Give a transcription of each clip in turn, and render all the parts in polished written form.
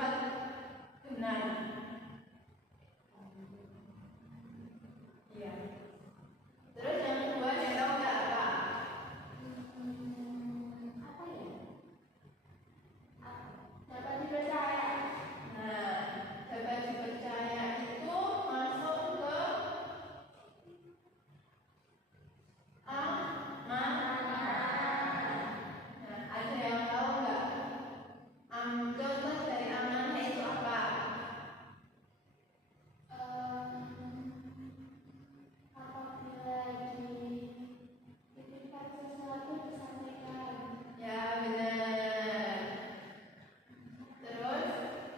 bersifat benar. Iya. Terus yang kedua, saya tahu nggak apa? Apa ya? Dapat dipercaya. Nah, dapat dipercaya itu masuk ke amanah. Nah, ada yang tahu nggak? Contoh dari amanah itu apa? Apabila dititipkan sesuatu disampaikan. Ya, benar. Terus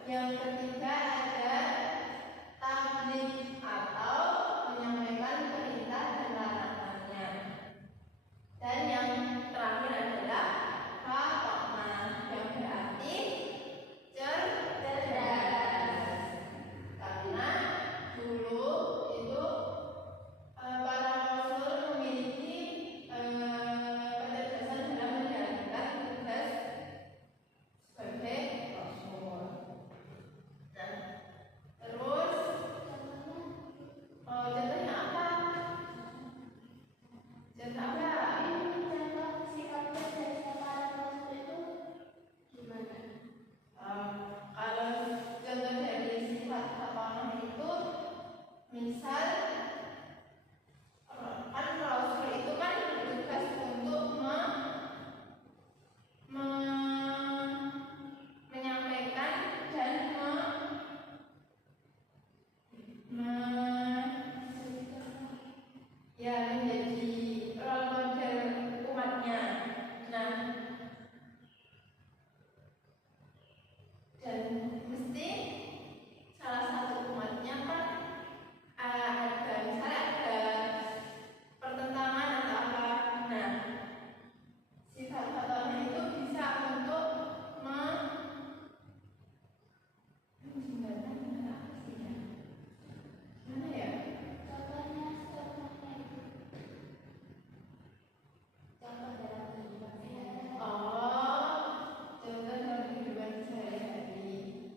yang ketiga ada tabligh atau menyampaikan perintah dan larangannya. Dan yang terakhir adalah fatokna, yang berarti cerdas. Karena dulu itu para rasul memiliki kecerdasan dalam menjalankan tugas sebagai rasul. Nah, terus contohnya apa? Contoh apa? Contoh sifatnya dari para rasul itu gimana? Kalau contoh dari sifat fatokna itu, misal kan rasul itu kan bertugas untuk menyampaikan dan menjadi role model umatnya. Nah, dan mesti salah satu umatnya kan ada misalnya ada pertentangan atau apa. Nah, sifat fatokna itu bisa untuk menjembatani apa sih ya? Mana ya? Contohnya itu. Contoh dalam kehidupan sehari-hari. Oh, contoh dalam kehidupan sehari-hari.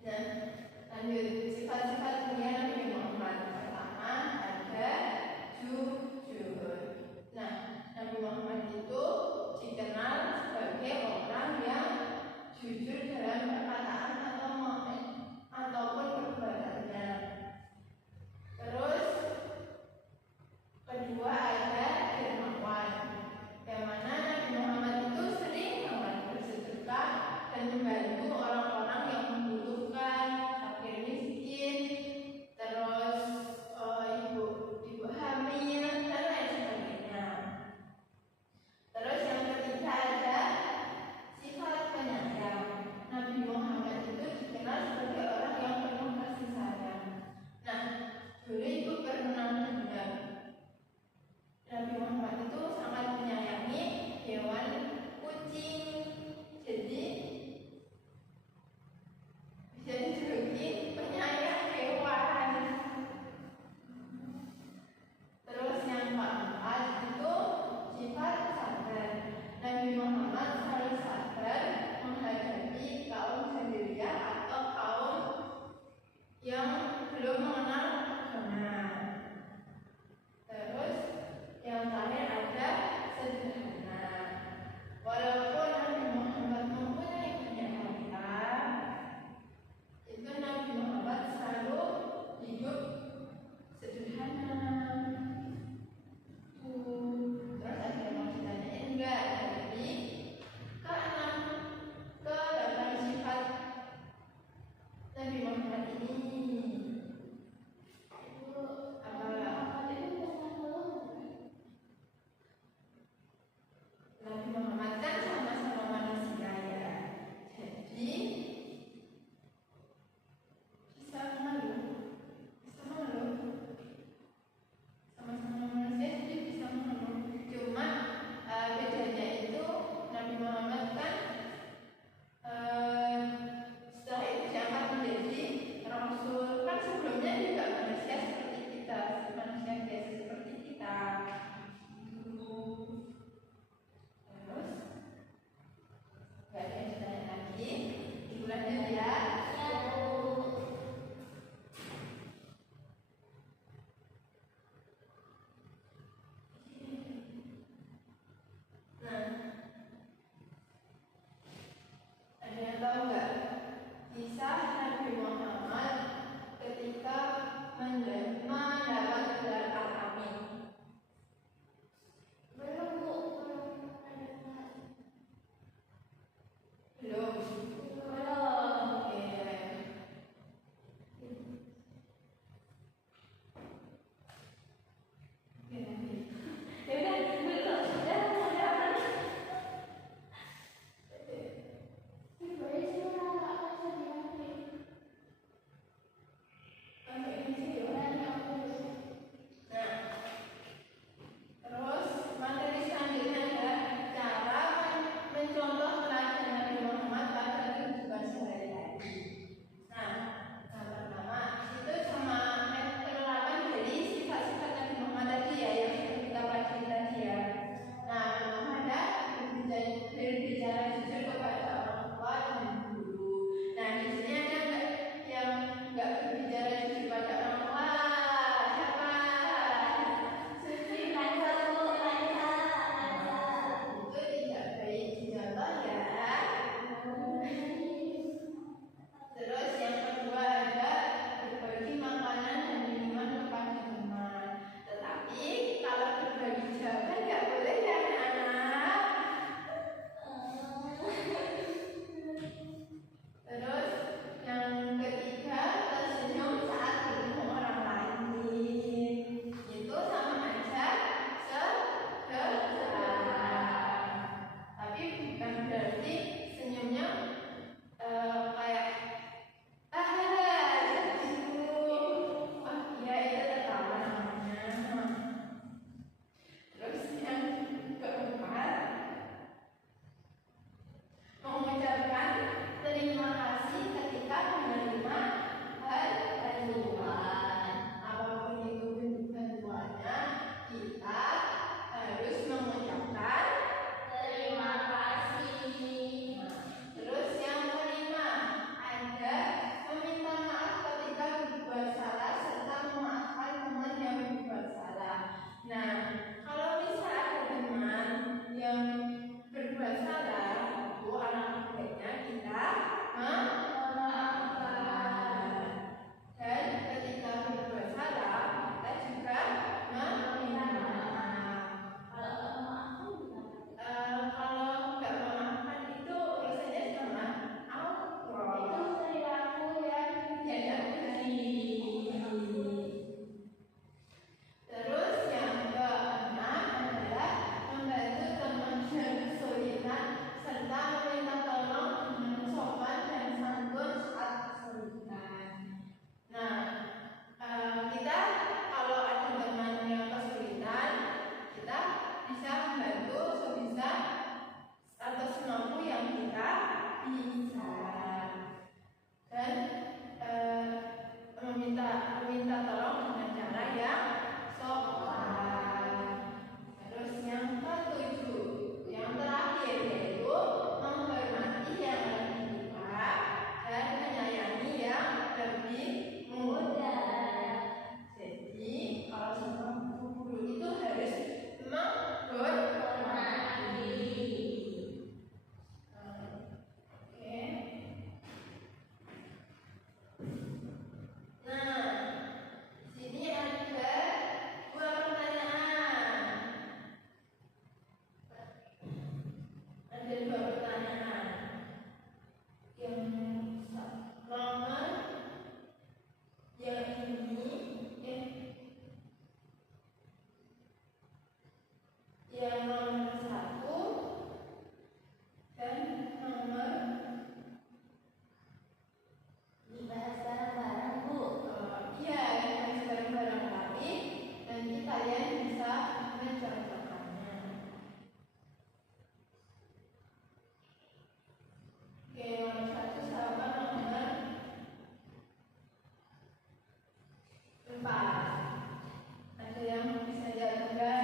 Nah, lanjut sifat-sifat mulia Nabi Muhammad. Pertama ada jujur. Nah, Nabi Muhammad itu dikenal sebagai orang yang jujur dalam perkataan ataupun perbuatannya. Terus kedua ada dermawan, yang mana Nabi Muhammad itu sering banget bersedekah dan membantu orang-orang yang membutuhkan, fakir miskin, terus ibu hamil dan lain sebagainya. Terus yang ketiga ada sifat penyayang. Nabi Muhammad itu dikenal sebagai orang yang penuh kasih sayang. Nah, dulu ibu pernah dengar Nabi Muhammad itu sangat menyayangi hewan kucing. Jadi bisa dijuluki penyayang hewan. Terus yang keempat itu sifat sabar. Nabi Muhammad selalu sabar menghadapi kaum sendirian atau kaum yang belum mengenal agama. Terus yang terakhir ada sederhana. Walaupun Nabi Muhammad mempunyai banyak harta, itu Nabi Muhammad selalu hidup sederhana. Terus ada yang mau ditanyain enggak? Jadi ke-8 sifat Nabi Muhammad ini. bantuan. Apapun itu bantuannya, kita harus mengucapkan terima kasih. Terus yang kelima, ada meminta maaf ketika berbuat salah serta memaafkan teman yang berbuat salah. Nah, kalau misal ada teman yang berbuat salah, itu alangkah baiknya kita memaafkan. Dan ketika berbuat salah, kita juga meminta maaf. Kalau nggak memaafkan itu rasanya sama Allah. Itu perilaku yang Tidak baik. Terus yang keenam adalah membantu teman yang kesulitan serta meminta tolong dengan sopan dan santun saat kesulitan. Nah, kita kalau ada teman yang kesulitan, kita bisa membantu sebisa atau semampu yang kita bisa. Dan meminta tolong dengan cara yang sopan. Terus yang ketujuh, yang terakhir yaitu menghormati yang lebih tua dan menyayangi yang lebih muda. Jadi kalau sama guru itu harus menghormati. Oke. Nah, sini ada dua pertanyaan. Ada dua pertanyaan. Yang nomor yang ini, yang nomor satu dan nomor dibahas bareng-bareng, Bu. iya, kita bareng-bareng lagi. Nanti kalian bisa mencontohkannya. Oke, nomor satu sama nomor 4. Ada yang bisa jawab enggak?